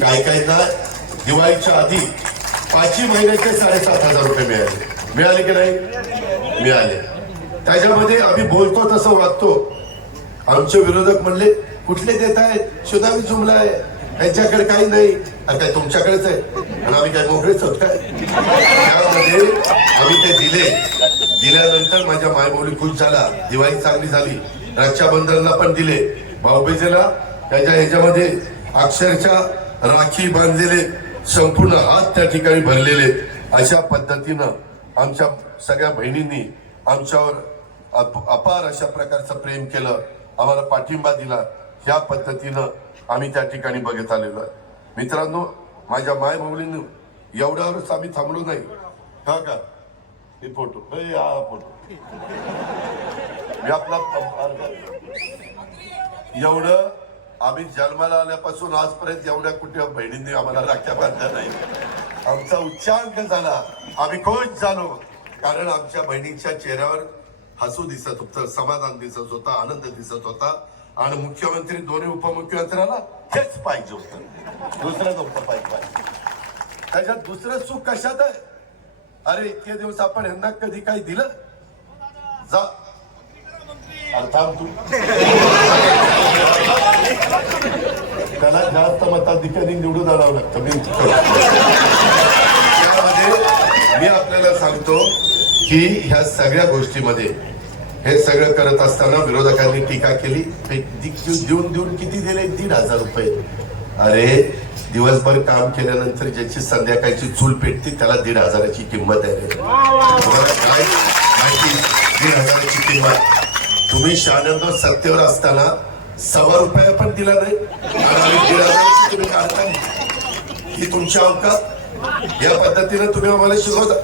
काही काहींना दिवाळीच्या आधी पाचवी महिन्याचे साडेसात हजार रुपये मिळाले. मिळाले की नाही? मिळाले. त्याच्यामध्ये आम्ही बोलतो तसं वागतो. आमचे विरोधक म्हणले कुठले देत आहे? सुनामी जुमला आहे. त्यांच्याकडे काही नाही. आणि काय तुमच्याकडेच आहे. आणि आम्ही काय मोकळेच आहोत काय? त्यामध्ये आम्ही ते दिले. दिल्यानंतर माझ्या मायबोली खुश झाला. दिवाळी चांगली झाली. रक्षाबंधनला पण दिले. भाऊबीजेला त्याच्या ह्याच्यामध्ये अक्षरशः राखी बांधलेले संपूर्ण हात त्या ठिकाणी भरलेले. अशा पद्धतीनं आमच्या सगळ्या बहिणींनी आमच्यावर अप- अपार अशा प्रकारचं प्रेम केलं आम्हाला पाठिंबा दिला. ह्या पद्धतीनं आम्ही त्या ठिकाणी बघत आलेलो आहे. मित्रांनो माझ्या माय माऊलींनी एवढ्यावरच आम्ही थांबलो नाही. हा का? हे फोटो. हा फोटो. मी आपला एवढं आम्ही जन्माला आल्यापासून आजपर्यंत एवढ्या कुठे बहिणींनी आम्हाला राख्या बांधल्या नाही. आमचा उच्चांक झाला आम्ही खुश झालो. कारण आमच्या बहिणींच्या चेहऱ्यावर हसू दिसत होतं समाधान दिसत होता आनंद दिसत होता. आणि मुख्यमंत्री दोन्ही उपमुख्यमंत्र्याला हेच पाहिजे होतं. दुसरं नव्हतं पाहिजे. त्याच्यात दुसरं सुख कशात आहे? अरे इतके दिवस आपण यांना कधी काही दिलं? जा. अरे थांब तू त्याला जास्त मताधिकारी निवडून आणावं लागतं मी त्यामध्ये मी आपल्याला सांगतो की ह्या सगळ्या गोष्टीमध्ये हे सगळं करत असताना विरोधकांनी टीका केली. देऊन देऊन किती दिले? दीड हजार रुपये. अरे दिवसभर काम केल्यानंतर ज्याची संध्याकाळची चूल पेटते त्याला दीड हजाराची किंमत आहे माहिती? दीड हजाराची किंमत. तुम्ही शहाण्यांदा सत्तेवर असताना सव्वा रुपया पण दिला नाही. आणि आम्ही तुम्ही काढताय ही तुमच्या अवकात या पद्धतीने तुम्ही आम्हाला शिकवता.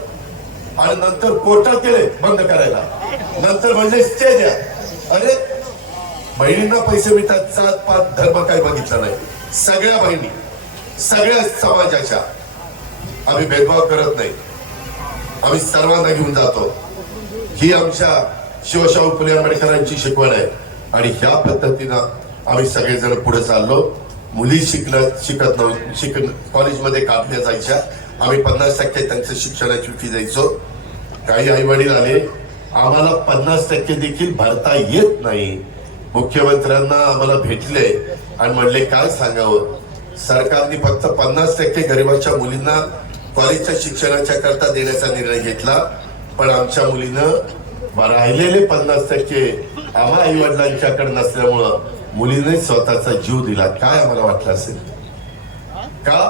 आणि नंतर कोर्टात केले बंद करायला. नंतर म्हणजे स्टे द्या. अरे बहिणींना पैसे मिळतात जात पात धर्म काही बघितला नाही. सगळ्या बहिणी सगळ्या समाजाच्या. आम्ही भेदभाव करत नाही. आम्ही सर्वांना घेऊन जातो. ही आमच्या शिवशाहू फुले आंबेडकरांची शिकवण आहे. आणि ह्या पद्धतीनं आम्ही सगळेजण पुढे चाललो. मुली शिकलं शिकत नव्हतं शिक कॉलेजमध्ये काढल्या जायच्या. आम्ही पन्नास टक्के त्यांचं शिक्षणाची फी द्यायचो. काही आई वडील आले. आम्हाला पन्नास टक्के देखील भरता येत नाही. मुख्यमंत्र्यांना आम्हाला भेटले. आणि म्हणले काय सांगावं? सरकारने फक्त पन्नास टक्के गरिबाच्या मुलींना कॉलेजच्या शिक्षणाच्या करता देण्याचा निर्णय घेतला. पण आमच्या मुलीनं राहिलेले पन्नास टक्के आम्हा आई वडिलांच्याकडे नसल्यामुळं मुलीने स्वतःचा जीव दिला. काय आम्हाला वाटलं असेल? का?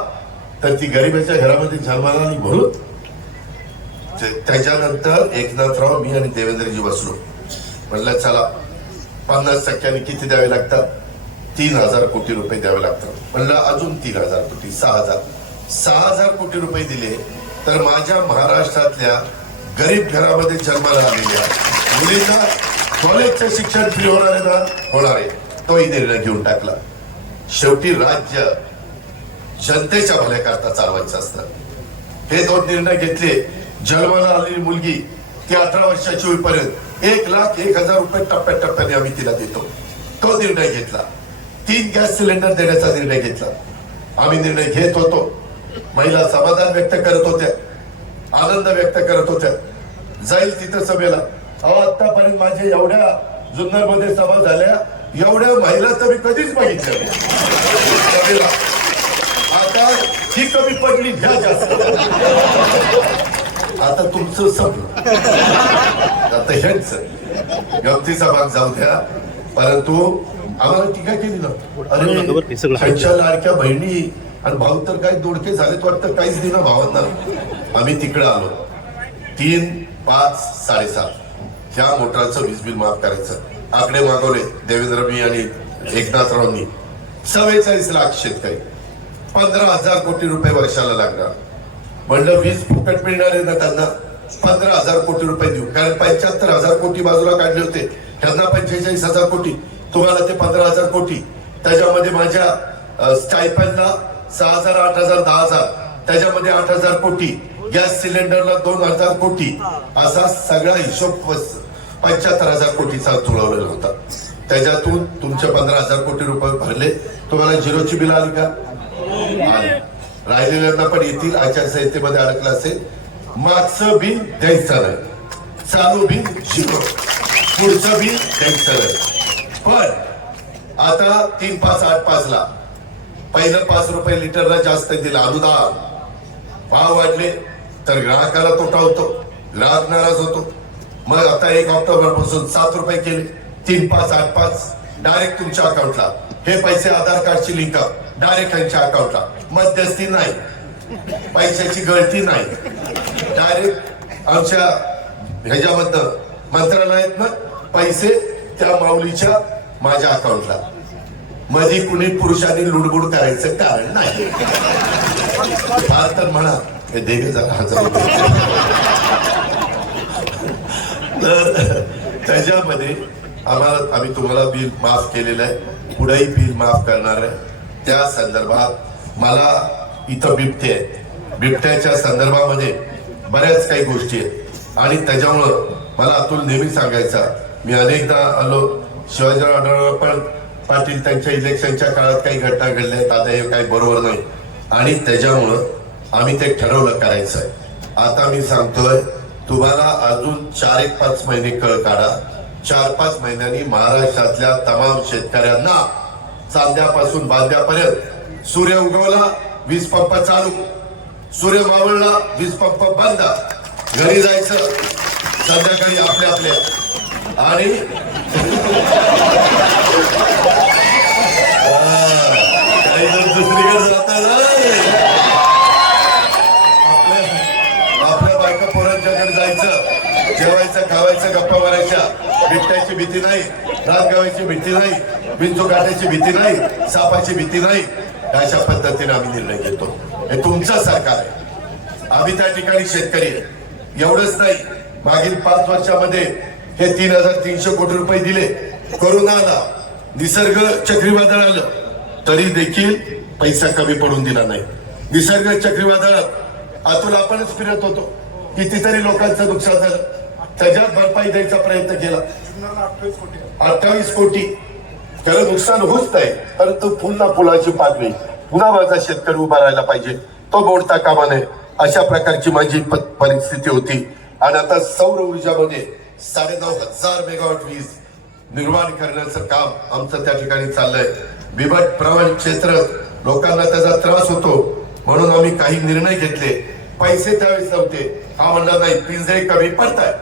तर ती गरिबाच्या घरामध्ये जन्माला आणि म्हणून? त्याच्यानंतर एकनाथराव मी आणि देवेंद्रजी बसलो. म्हणलं चला पन्नास टक्क्याने किती द्यावे लागतात? तीन हजार कोटी रुपये द्यावे लागतात. म्हणलं अजून तीन हजार कोटी सहा हजार. सहा हजार कोटी रुपये दिले तर माझ्या महाराष्ट्रातल्या गरीब घरामध्ये जन्माला आलेल्या मुलींना कॉलेजचं शिक्षण फ्री होणार आहे ना? होणार आहे. तोही निर्णय घेऊन टाकला. शेवटी राज्य जनतेच्या भल्याकरता चालवायचं असतं. हे दोन निर्णय घेतले. जन्माला आलेली मुलगी ती अठरा वर्षाची होईपर्यंत एक लाख एक हजार रुपये टप्प्या टप्प्याने आम्ही तिला देतो. तो निर्णय घेतला. तीन गॅस सिलेंडर देण्याचा निर्णय घेतला. आम्ही निर्णय घेत होतो. महिला समाधान व्यक्त करत होत्या. आनंद व्यक्त करत होत्या. जाईल तिथं सभेला. अहो आतापर्यंत माझे एवढ्या जुन्नरमध्ये सभा झाल्या एवढ्या महिला तर मी कधीच बघितल्या. सभेला. आता ही कमी पडली घ्या जास्त. आता तुमचं संपलं आता हेच. गमतीचा भाग जाऊ द्या. परंतु आम्हाला टीका केली ना अरे त्यांच्या लाडक्या बहिणी आणि भाऊ तर काही दोडके झालेत वाटतं काहीच दिना भावांना आम्ही तिकडे आलो. तीन पाच साडेसात. ह्या मोटरचं वीज बिल माफ करायचं. आकडे मागवले देवेंद्र मी आणि एकनाथरावांनी. चव्वेचाळीस लाख शेतकरी. पंधरा हजार कोटी रुपये वर्षाला लागणार. म्हणलं वीज फुकट मिळणार आहे ना त्यांना? पंधरा हजार कोटी रुपये देऊ. कारण पंच्याहत्तर हजार कोटी बाजूला काढले होते. त्यांना पंचेचाळीस हजार कोटी. तुम्हाला ते पंधरा हजार कोटी. त्याच्यामध्ये माझ्या स्टायपनला सहा हजार आठ हजार दहा हजार त्याच्यामध्ये आठ हजार कोटी गॅस सिलेंडरला दोन हजार कोटी असा सगळा हिशोब पंच्याहत्तर हजार कोटीचा जुळवलेला होता. त्याच्यातून तुमचे पंधरा हजार कोटी रुपये भरले. तुम्हाला झिरोची बिल आली का? राहिलेल्यांना पण येतील आचारसंहितेमध्ये अडकलं असेल. मागचं बिल द्यायचं नाही. चालू बिल झिरो. पुढचं बिल द्यायचं नाही. पण आता तीन पाच आठ पाच ला पहिलं पाच रुपये लिटरला जास्त दिलं अनुदान. भाव वाढले तर ग्राहकाला तोटा होतो ग्राहक नाराज होतो. मग आता एक ऑक्टोबरपासून सात रुपये केले तीन पाच आठ पाच डायरेक्ट तुमच्या अकाउंटला हे पैसे आधार कार्डची लिंक डायरेक्ट त्यांच्या अकाउंटला मध्यस्थी नाही पैशाची गळती नाही. डायरेक्ट आमच्या ह्याच्यामधनं मंत्रालयातनं पैसे त्या माऊलीच्या माझ्या अकाउंटला मध्ये कुणी पुरुषांनी लुडबुड करायचं कारण नाही. फार तर म्हणा हे तर त्याच्यामध्ये आम्हाला आम्ही तुम्हाला बिल माफ केलेलं आहे. पुढेही बिल माफ करणार आहे. त्या संदर्भात मला इथं बिबटे आहे बिबट्याच्या संदर्भामध्ये बऱ्याच काही गोष्टी आहेत. आणि त्याच्यामुळं मला अतुल नेहमी सांगायचा मी अनेकदा आलो शिवाजीराव आढळ पण पाटील त्यांच्या इलेक्शनच्या काळात काही घटना घडल्या आहेत आता हे काही बरोबर नाही. आणि त्याच्यामुळं आम्ही ते ठरवलं करायचं आहे आता मी सांगतोय तुम्हाला अजून चार एक पाच महिने कळ काढा. चार पाच महिन्यांनी महाराष्ट्रातल्या तमाम शेतकऱ्यांना चांद्यापासून बांद्यापर्यंत सूर्य उगवला वीज पंप चालू. सूर्य मावळला वीज पंप बंद. घरी जायचं. संध्याकाळी आपल्या आपल्या आणि जेवायचं गप्पा मारायच्या. बिबट्याची भीती नाही राजगावाची भीती नाही विंचू काढायची भीती नाही सापाची भीती नाही. अशा पद्धतीने आम्ही निर्णय घेतो. हे तुमचं सरकार आहे. आम्ही त्या ठिकाणी शेतकरी आहे. एवढंच नाही मागील पाच वर्षामध्ये हे तीन हजार तीनशे कोटी रुपये दिले. कोरोना आला निसर्ग चक्रीवादळ आलं. तरी देखील पैसा कमी पडून दिला नाही. निसर्ग चक्रीवादळात आतून आपणच फिरत होतो. कितीतरी लोकांचं नुकसान झालं. त्याच्यात भरपाई द्यायचा प्रयत्न केला. अठ्ठावीस कोटी. त्याला नुकसान होत नाही परंतु पुन्हा पुलाची पाडवी पुन्हा माझा शेतकरी उभा राहिला पाहिजे. तो मोडता कामा नये. अशा प्रकारची माझी परिस्थिती होती. आणि आता सौर ऊर्जामध्ये साडेनऊ हजार मेगावॉट वीज निर्माण करण्याचं काम आमचं त्या ठिकाणी चाललंय. बिबट प्रवण क्षेत्र लोकांना त्याचा त्रास होतो. म्हणून आम्ही काही निर्णय घेतले. पैसे त्यावेळेस नव्हते. हा म्हणला नाही पिंजरे कमी पडताय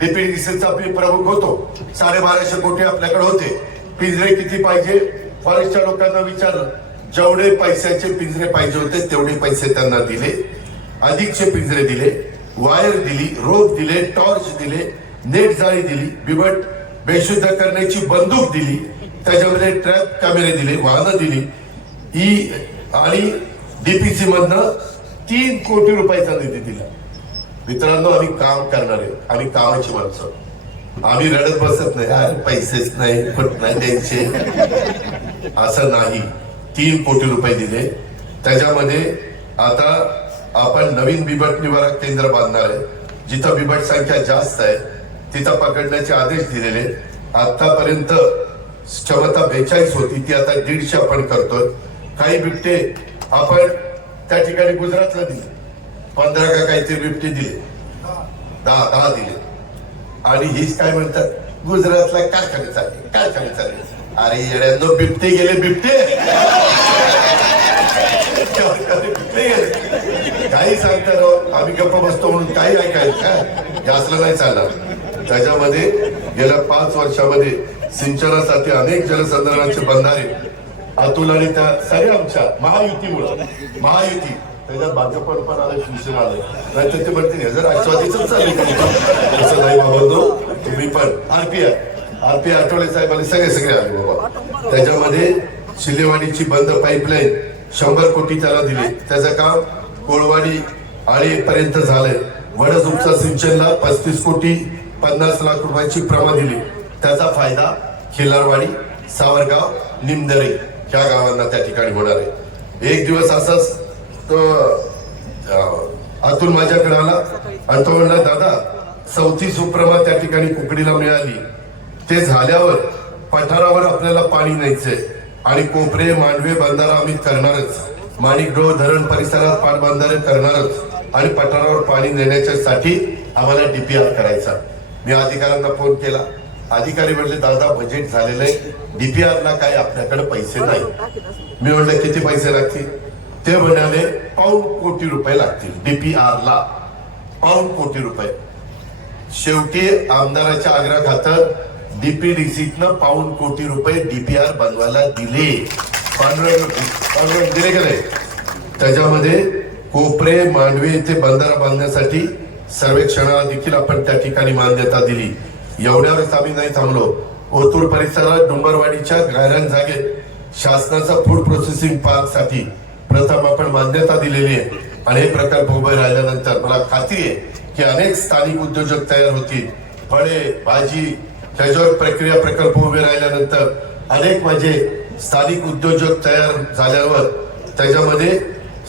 डीपीडीसीचा प्रमुख होतो. साडेबाराशे कोटी आपल्याकडे होते. पिंजरे किती पाहिजे? फॉरेस्टच्या लोकांना विचारलं. जेवढे पैशाचे पिंजरे पाहिजे होते तेवढे पैसे त्यांना दिले. अधिकचे पिंजरे दिले वायर दिली रोप दिले टॉर्च दिले नेट जाळी दिली बिबट बेशुद्ध करण्याची बंदूक दिली. त्याच्यामध्ये ट्रॅप कॅमेरे दिले वाहनं दिली. ई आणि डीपीसी मधनं तीन कोटी रुपयाचा निधी दिला. मित्रांनो आम्ही काम करणार आहे. आम्ही कामाची माणसं आम्ही रडत बसत नाही. अरे पैसेच नाही कुठ नाही द्यायचे. असं नाही. तीन कोटी रुपये दिले. त्याच्यामध्ये आता आपण नवीन बिबट निवारक केंद्र बांधणार आहे. जिथं बिबट संख्या जास्त आहे तिथं पकडण्याचे आदेश दिलेले आतापर्यंत क्षमता बेचाळीस होती ती आता दीडशे आपण करतोय. काही बिबटे आपण त्या ठिकाणी गुजरातला दिले. पंधरा का काहीतरी बिबटे दिले. दहा दहा दिले. आणि हीच काय म्हणतात? गुजरातला कारखाने चालले कारखाने चालले. अरे येड्यांनो बिबटे गेले बिबटे. काही सांगता राव आम्ही गप्प बसतो म्हणून काही ऐकायचं का? असलं नाही चालणार. त्याच्यामध्ये गेल्या पाच वर्षामध्ये सिंचनासाठी अनेक जलसंधारणाचे बंधारे अतुल आणि त्या सगळ्या आमच्या महायुतीमुळं महायुती. त्याच्यात भाजप पण आलं शिवसेना आलं. नाही तर ते म्हणतील हे जर राष्ट्रवादीच चालेल तसं नाही बाबा हो, तुम्ही पण. आरपीआय आरपीआय आठवले साहेब आले सगळे सगळे आले बाबा. त्याच्यामध्ये शिलेवाडीची बंद पाईपलाईन शंभर कोटी त्याला दिली. त्याचं काम कोळवाडी आळेपर्यंत झालंय. वडस उपसा सिंचनला पस्तीस कोटी पन्नास लाख रुपयाची प्रमा दिली. त्याचा फायदा खिलारवाडी सावरगाव निमदरे ह्या गावांना त्या ठिकाणी होणार आहे. एक दिवस असाच तो अतुल माझ्याकडे आला. आणि तो म्हणला दादा चौथी सुप्रमा त्या ठिकाणी कुकडीला मिळाली. ते झाल्यावर पठारावर आपल्याला पाणी न्यायचंय. आणि कोपरे मांडवे बंधारा आम्ही करणारच. माणिकडोह धरण परिसरात पाटबंधारे करणारच. आणि पठारावर पाणी नेण्याच्यासाठी आम्हाला डीपीआर करायचा. मी अधिकाऱ्यांना फोन केला. अधिकारी म्हणले दादा बजेट झालेलं आहे. डीपीआर ला काय आपल्याकडे पैसे नाही. मी म्हणलं किती पैसे लागतील? ते म्हणाले पाऊण कोटी रुपये लागतील डीपीआर ला. पाऊण कोटी रुपये. शेवटी आमदाराच्या आग्रह डीपीडीसीतनं पाऊण कोटी रुपये डीपीआर बनवायला दिले. दिले गेले नाही? त्याच्यामध्ये कोपरे मांडवे येथे बंधारा बांधण्यासाठी सर्वेक्षणाला देखील आपण त्या ठिकाणी मान्यता दिली. एवढ्यावरच आम्ही नाही थांबलो. ओतूर परिसरात डुंबरवाडीच्या गायरान जागेत शासनाचा फूड प्रोसेसिंग पार्कसाठी प्रथम आपण मान्यता दिलेली आहे. आणि हे प्रकल्प उभे राहिल्यानंतर मला खात्री आहे की अनेक स्थानिक उद्योजक तयार होतील. फळे भाजी त्याच्यावर प्रक्रिया प्रकल्प उभे राहिल्यानंतर अनेक माझे स्थानिक उद्योजक तयार झाल्यावर त्याच्यामध्ये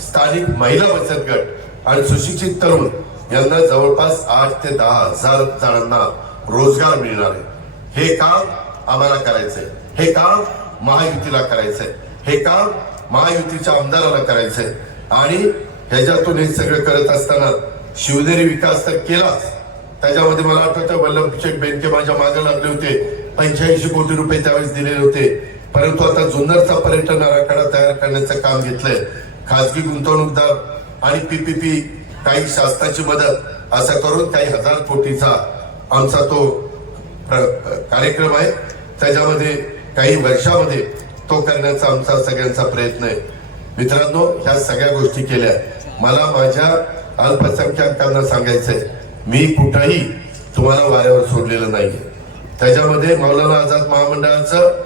स्थानिक महिला बचत गट आणि सुशिक्षित तरुण यांना जवळपास आठ ते दहा हजार जणांना रोजगार मिळणार आहे. हे काम आम्हाला करायचंय. हे काम महायुतीला करायचंय. हे काम महायुतीच्या आमदाराला करायचंय. आणि ह्याच्यातून हे सगळं करत असताना शिवनेरी विकास तर केलाच. त्याच्यामध्ये मला आठवतं वल्लभशेठ बेनके माझ्या मागे लागले होते. पंच्याऐंशी कोटी रुपये त्यावेळेस दिलेले होते. परंतु आता जुन्नरचा पर्यटन आराखडा तयार करण्याचं काम घेतलंय. खासगी गुंतवणूकदार आणि पीपीपी काही शासनाची मदत असं करून काही हजार कोटीचा आमचा तो कार्यक्रम आहे. त्याच्यामध्ये काही वर्षामध्ये तो करण्याचा आमचा सगळ्यांचा प्रयत्न आहे. मित्रांनो ह्या सगळ्या गोष्टी केल्या. मला माझ्या अल्पसंख्याकांना सांगायचंय मी कुठंही तुम्हाला वाऱ्यावर सोडलेलं नाहीये. त्याच्यामध्ये मौलाना आझाद महामंडळाचं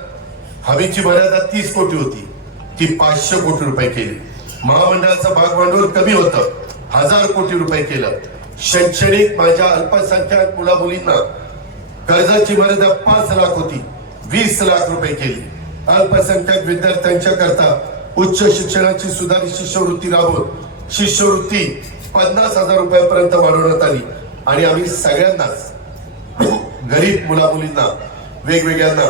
हवेची मर्यादा तीस कोटी होती ती पाचशे कोटी रुपये केली. महामंडळाचं भाग भांडवल कमी होतं हजार कोटी रुपये केलं. शैक्षणिक माझ्या अल्पसंख्याक मुला मुलींना कर्जाची मर्यादा पाच लाख होती वीस लाख रुपये केली. अल्पसंख्याक विद्यार्थ्यांच्या करता उच्च शिक्षणाची सुधारित शिष्यवृत्ती राबवून शिष्यवृत्ती पन्नास हजार रुपयापर्यंत वाढवण्यात आली. आणि आम्ही सगळ्यांनाच गरीब मुला मुलींना वेगवेगळ्यांना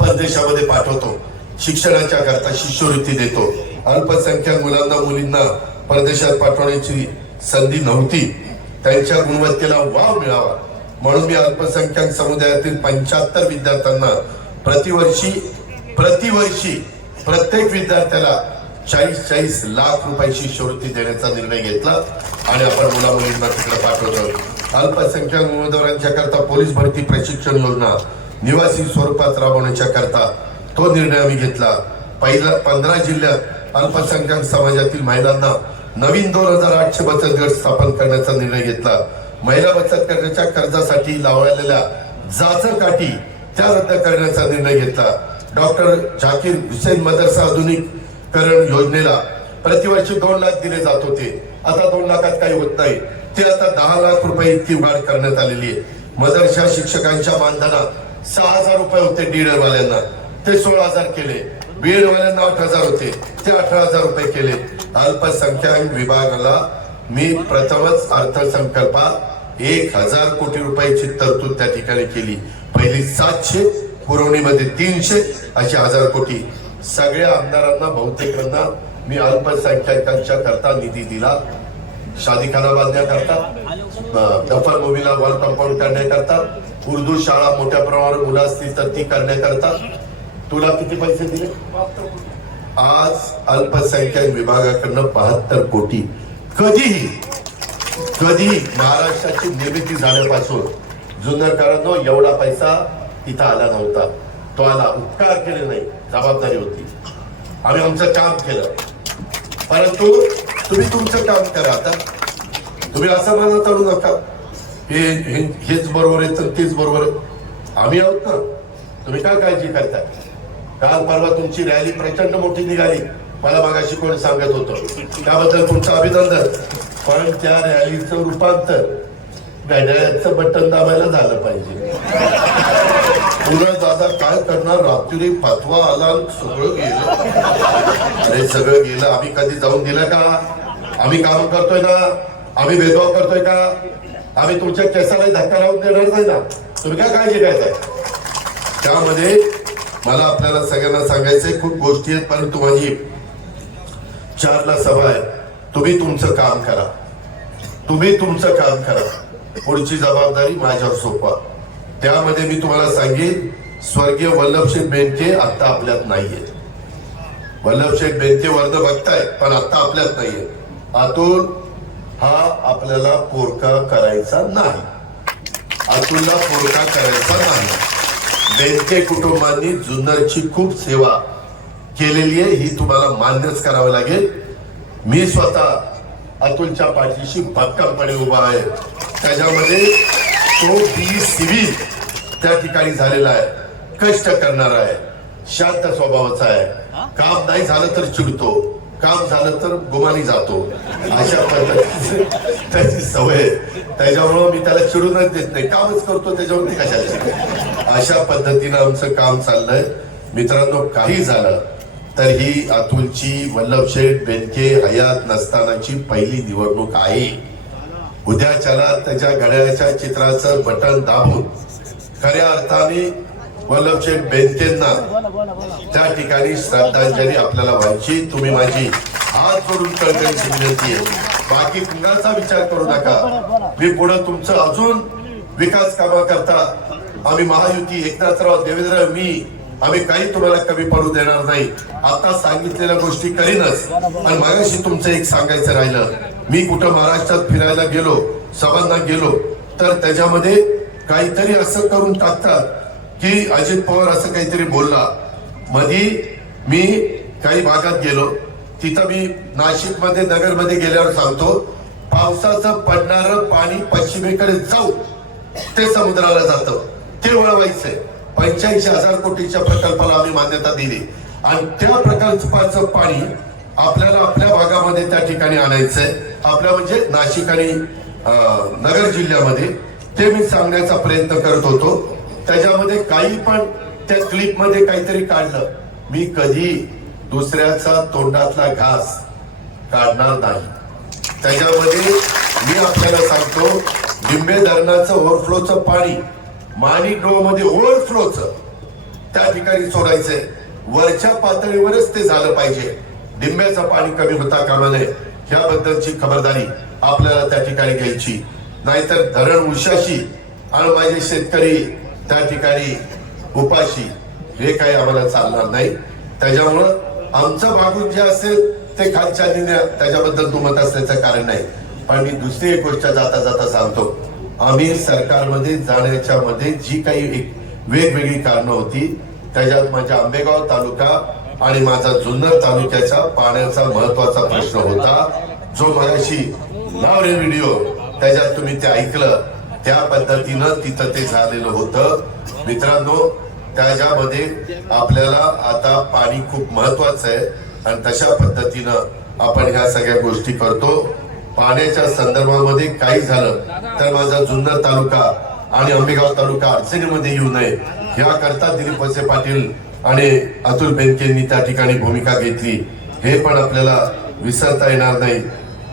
परदेशामध्ये पाठवतो. शिक्षणाच्या करता शिष्यवृत्ती देतो. अल्पसंख्याक मुलांना मुलींना परदेशात पाठवण्याची संधी नव्हती. त्यांच्या गुणवत्तेला वाव मिळावा. म्हणून मी अल्पसंख्याक समुदायातील पंच्याहत्तर विद्यार्थ्यांना प्रतिवर्षी प्रतिवर्षी प्रत्येक विद्यार्थ्याला चाळीस चाळीस लाख रुपये शिष्यवृत्ती देण्याचा निर्णय घेतला आणि आपण मुला मुलींना तिकडे पाठवतो अल्पसंख्याक उमेदवारांच्या करता पोलीस भरती प्रशिक्षण योजना निवासी स्वरूपात राबवण्याच्या करता तो निर्णय आम्ही घेतला. पहिला पंधरा जिल्ह्यात अल्पसंख्याक समाजातील महिलांना नवीन दोन हजार आठशे बचत गट स्थापन करण्याचा निर्णय घेतला. महिला बचत गटाच्या कर्जासाठी लावलेल्या जाचकाठी त्या रद्द करण्याचा निर्णय घेतला. डॉक्टर झाकीर हुसेन मदरसा आधुनिकरण योजनेला प्रतिवर्षी दोन लाख दिले जात होते. आता दोन लाखात काही होत नाही. ते आता दहा लाख रुपये इतकी वाढ करण्यात आलेली आहे. मदरशा शिक्षकांच्या मानधना सहा हजार रुपये होते डीडर वाल्यांना ते सोळा हजार केले. बीएड वाल्यांना आठ हजार होते. ते अठरा हजार रुपये केले. अल्पसंख्याक विभागाला मी प्रथमच अर्थसंकल्पात एक हजार कोटी रुपयाची तरतूद त्या ठिकाणी केली. पहिली सातशे पुरवणीमध्ये तीनशे अशी हजार कोटी. सगळ्या आमदारांना बहुतेकांना मी अल्पसंख्याकांच्या करता निधी दिला. शादीखाना बांधण्याकरता अं, दफर मूवीला वॉल कंपाऊंड करण्याकरता उर्दू शाळा मोठ्या प्रमाणावर मुलं असतील तर ती करण्याकरता तुला किती पैसे दिले? आज अल्पसंख्याक विभागाकडनं बहात्तर कोटी. कधीही कधी महाराष्ट्राची निर्मिती झाल्यापासून जुन्नरकरांनो एवढा पैसा इथं आला नव्हता. तो आला. उपकार केले नाही. जबाबदारी होती. आम्ही आमचं काम केलं. परंतु तुम्ही तुमचं काम करा आता. तुम्ही असं मला आणू नका. हे हेच बरोबर आहे तर तेच बरोबर आम्ही आहोत ना. तुम्ही काय काळजी करताय? काल परवा तुमची रॅली प्रचंड मोठी निघाली. मला मागाशी कोणी सांगत होतं. त्याबद्दल तुमचं अभिनंदन. पण त्या रॅलीचं रूपांतर घड्याळ्याचं बटन दाबायला झालं पाहिजे. पुन्हा दादा काय करणार? रात्री पाचवा आला सगळं गेलं. अरे सगळं गेलं. आम्ही कधी जाऊन दिलं का? आम्ही काम करतोय ना आम्ही भेदभाव करतोय का? आम्ही तुमच्या केसाला धक्का लावून देणार नाही ना? तुम्ही काय काळजी घ्यायचंय त्यामध्ये मला आपल्याला सगळ्यांना सांगायचंय खूप गोष्टी आहेत परंतु माझी चारला सभा आहे. तुम्ही तुमचं काम करा. तुम्ही तुमचं काम करा. पुढची जबाबदारी माझ्यावर सोपवा. त्यामध्ये मी तुम्हाला सांगेन स्वर्गीय वल्लभशेठ बेंके आता आपल्यात नाहीये. वल्लभशेठ बेंके वर्ध बघताय पण आता आपल्यात नाहीये. आतून हा आपल्याला पोरका करायचा नाही. अतुलला पोरका करायचा नाही. बेंके कुटुंबांनी जुन्नरची खूप सेवा केलेली आहे ही तुम्हाला मान्यच करावं लागेल. मी स्वतः अतुलच्या पाठीशी भक्कमपणे उभा आहे. त्याच्यामध्ये तो बी सिव्हिल त्या ठिकाणी झालेला आहे. कष्ट करणारा आहे. शांत स्वभावाचा आहे. काम नाही झालं तर चिडतो. काम झालं तर गुमानी जातो. अशा पद्धतीची त्याची सवय. त्याच्यामुळं मी त्याला चिडूनच देत नाही. कामच करतो त्याच्यावरती कशाला अशा पद्धतीनं आमचं काम चाललंय. मित्रांनो काही झालं तर ही अतुलची वल्लभशेठ बेनके हयात नसतानाची पहिली निवडणूक आहे. उद्याच्याला त्याच्या घड्याळाच्या चित्राचं बटन दाबून खऱ्या अर्थाने वल्लभशेठ बेनकेंना त्या ठिकाणी श्रद्धांजली आपल्याला व्हायची. तुम्ही माझी हात जोडून कळकळीची विनंती आहे. बाकी कुणाचा विचार करू नका. मी पुढे तुमचं अजून विकास कामा करता. आम्ही महायुती एकनाथराव देवेंद्र मी आम्ही काही तुम्हाला कमी पडू देणार नाही. आता सांगितलेल्या गोष्टी करीनच. आणि मागाशी तुमचं एक सांगायचं राहिलं. मी कुठं महाराष्ट्रात फिरायला गेलो सभांना गेलो तर त्याच्यामध्ये काहीतरी असं करून टाकतात की अजित पवार असं काहीतरी बोलला. मधी मी काही भागात गेलो. तिथं मी नाशिकमध्ये नगरमध्ये गेल्यावर सांगतो पावसाचं पडणारं पाणी पश्चिमेकडे जाऊ ते समुद्राला जातं. ते वळवायचंय. पंच्याऐंशी हजार कोटीच्या प्रकल्पाला आम्ही मान्यता दिली. आणि त्या प्रकल्पाचं पाणी आपल्याला आपल्या भागामध्ये त्या ठिकाणी आणायचंय. आपल्या म्हणजे नाशिक आणि नगर जिल्ह्यामध्ये. ते मी सांगण्याचा प्रयत्न करत होतो. त्याच्यामध्ये काही पण त्या क्लिपमध्ये काहीतरी काढलं. मी कधी दुसऱ्याचा तोंडातला घास काढणार नाही. त्याच्यामध्ये मी आपल्याला सांगतो लिंबे धरणाचं ओव्हरफ्लोचं पाणी माणिकमध्ये ओव्हरफ्लोच त्या ठिकाणी सोडायचंय. वरच्या पातळीवरच ते झालं पाहिजे. डिंब्याचं पाणी कमी होता कामा नये. याबद्दलची खबरदारी आपल्याला त्या ठिकाणी घ्यायची. नाहीतर धरण उशाशी आणि माझे शेतकरी त्या ठिकाणी उपाशी. हे काही आम्हाला चालणार नाही. त्याच्यामुळं आमचं भागून जे असेल ते खालच्या त्याच्याबद्दल दुमत असल्याचं कारण नाही. पण मी दुसरी एक गोष्ट जाता जाता सांगतो. आम्ही सरकारमध्ये जाण्याच्या मध्ये जी काही एक वेगवेगळी कारणं होती त्याच्यात माझ्या आंबेगाव तालुका आणि माझा जुन्नर तालुक्याचा पाण्याचा महत्त्वाचा प्रश्न होता जो मगाशी नाव रे व्हिडिओ त्याच्यात तुम्ही ते ऐकलं त्या पद्धतीनं तिथं ते झालेलं होतं. मित्रांनो त्याच्यामध्ये आपल्याला आता पाणी खूप महत्वाचं आहे आणि तशा पद्धतीनं आपण ह्या सगळ्या गोष्टी करतो. पाण्याच्या संदर्भामध्ये काही झालं तर माझा जुन्नर तालुका आणि आंबेगाव तालुका अडचणीमध्ये येऊ नये याकरता दिलीप वसे पाटील आणि अतुल बेनकेंनी त्या ठिकाणी भूमिका घेतली. हे पण आपल्याला विसरता येणार नाही.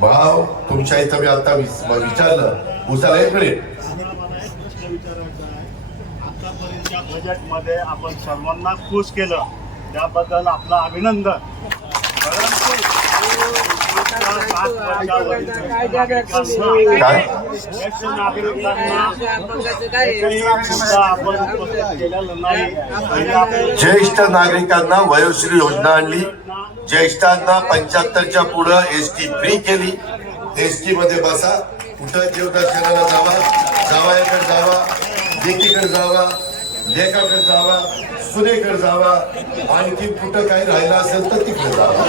भाव तुमच्या इथं मी आता विचारलं. उसाला एक मिनिट आतापर्यंतच्या बजेटमध्ये आपण सर्वांना खुश केलं. त्याबद्दल आपलं अभिनंदन. ज्येष्ठ नागरिकांना वयोश्री योजना आणली. ज्येष्ठांना पंच्याहत्तरच्या पुढं एस टी फ्री केली. एस टी मध्ये बसा. कुठं देवदर्शनाला जावा? जावायाकडे जावा. लेकीकडे जावा. लेखाकडे जावा. सुनेकडे जावा. आणखी कुठं काही राहिलं असेल तर तिकडे जावा.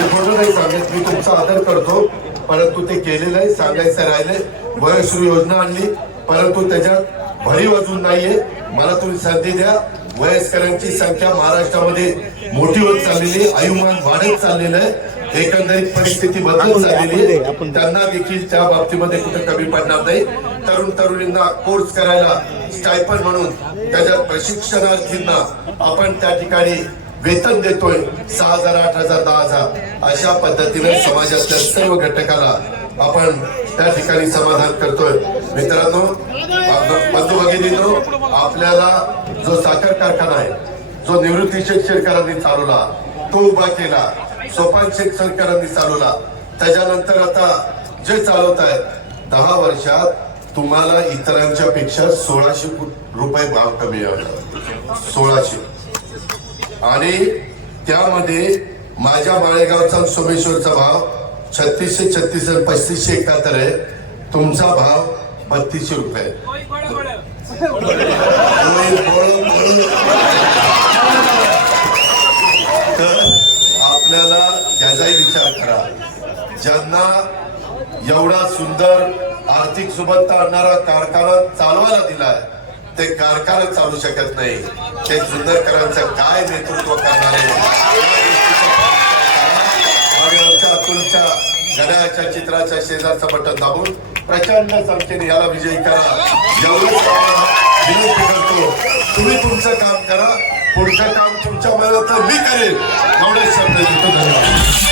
मी खोटं नाही सांगत. मी तुमचा आदर करतो. परंतु ते केलेलं आहे. सांगायचं राहिले वयश्री योजना आणली. परंतु त्याच्यात भरीव अजून नाहीये. मला तुम्ही संधी द्या. वयस्करांची संख्या महाराष्ट्रामध्ये मोठी होत चाललेली आहे. आयुमान वाढत चाललेलं आहे. एकंदरीत परिस्थिती बदलत चाललेली आहे. त्यांना देखील त्या बाबतीमध्ये कुठे कमी पडणार नाही. तरुण तरुणींना कोर्स करायला स्टायपन म्हणून त्याच्यात प्रशिक्षणार्थींना आपण त्या ठिकाणी वेतन देतोय. सहा हजार आठ हजार दहा हजार अशा पद्धतीने समाजातल्या सर्व घटकाला आपण त्या ठिकाणी समाधान करतोय. मित्रांनो बंधू भगिनींनो आपल्याला जो साखर कारखाना आहे जो निवृत्ती शेतकऱ्यांनी चालवला तो उभा केला सोपान शेख सरकारांनी चालवला. त्याच्यानंतर आता जे चालवत आहेत दहा वर्षात तुम्हाला इतरांच्या पेक्षा सोळाशे रुपये भाव कमी आला सोळाशे. आणि त्यामध्ये माझ्या माळेगावचा सोमेश्वरचा भाव छत्तीसशे छत्तीस पस्तीसशे एकाहत्तर आहे. तुमचा भाव बत्तीसशे रुपये तर आपल्याला त्याचाही विचार करा. ज्यांना एवढा सुंदर आर्थिक सुबत्ता आणणारा कारखाना चालवायला दिलाय ते कारखाना चालू शकत नाही. ते जुन्नरकरांचं काय नेतृत्व करणार आहे? आणि चित्राच्या शेजारचं बटन दाबून प्रचंड संख्येने याला विजयी करा. एवढंच विनंती करतो तुम्ही तुमचं काम करा. पुढचं काम तुमच्या मनात मी करेन. एवढेच शब्द देतो धन्यवाद.